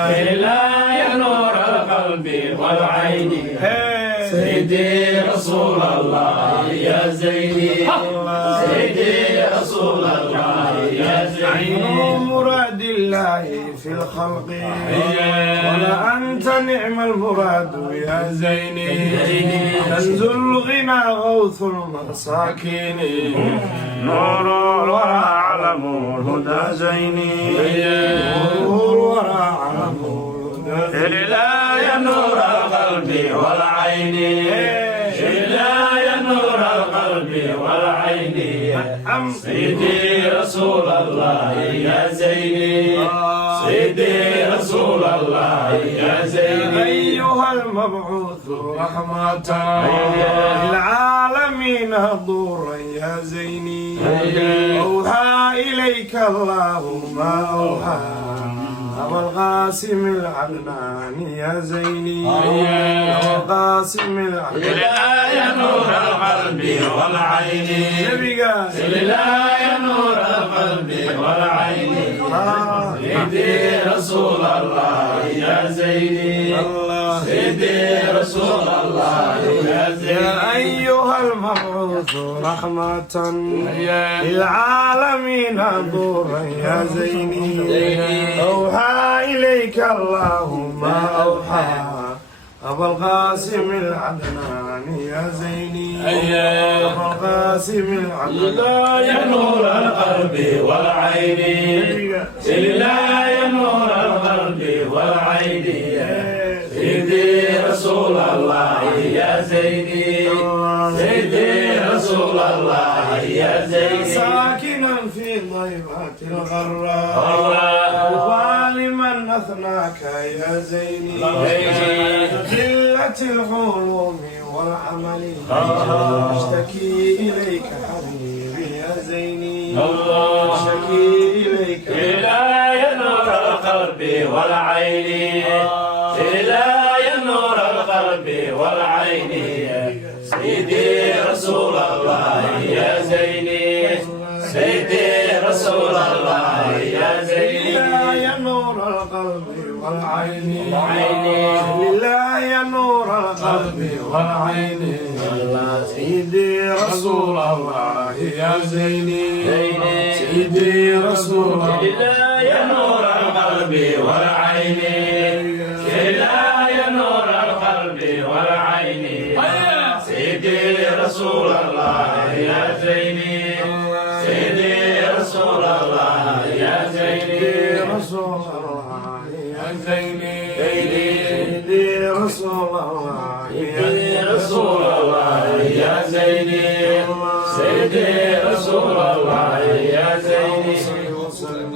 لا يا نور القلب والعين سيدي رسول الله يا زيني سيدي رسول الله يا زيني عين مراد الله في الخلق ولا أنت نعم المراد يا زيني كنز الغنى غوث المساكين نور الورى علم الهدى زيني نور الورى علم الهدى لا يا نور القلب والعين لا يا نور القلب والعين سيدي رسول الله يا زيني سيدي رسول الله يا زيني أيها المبعوث رحمة للعالمين ضورا يا زيني أوحى إليك الله ما أوحى أبا القاسم العدنان يا زيني أبا القاسم العدنان لا يا نور القلب والعين لا يا نور القلب والعين سيدي رسول الله يا زيني سيدي رسول الله يا زيني يا أيها المبعوث رحمة للعالمين ضورا يا زيني أوحى إليك الله ما أوحى أبا القاسم العدنان يا زيني أبا القاسم العدنان لا يا نور القلب والعين لا يا نور القلب والعين سيدي رسول الله يا زيني سيدي رسول الله يا زيني ساكنا في ضيبات الغراء ظالما أثناك يا زيني قلة الحلم والعمل اشتكي إليك حبيبي يا زيني اشتكي إليك لا يا نور القلب والعين لا يا نور القلب والعين سيدي رسول الله يا زيني سيدي رسول الله يا زيني لا يا نور القلب والعين لا يا نور القلب والعين سيدي رسول الله يا زيني سيدي رسول الله لا يا نور القلب والعين لا يا نور القلب والعين سيدي رسول الله يا زيني سيدي رسول الله يا زيني رسول الله يا زيني سيدي رسول الله سيدي رسول الله يا زيني سيدي رسول الله يا زيني وسلم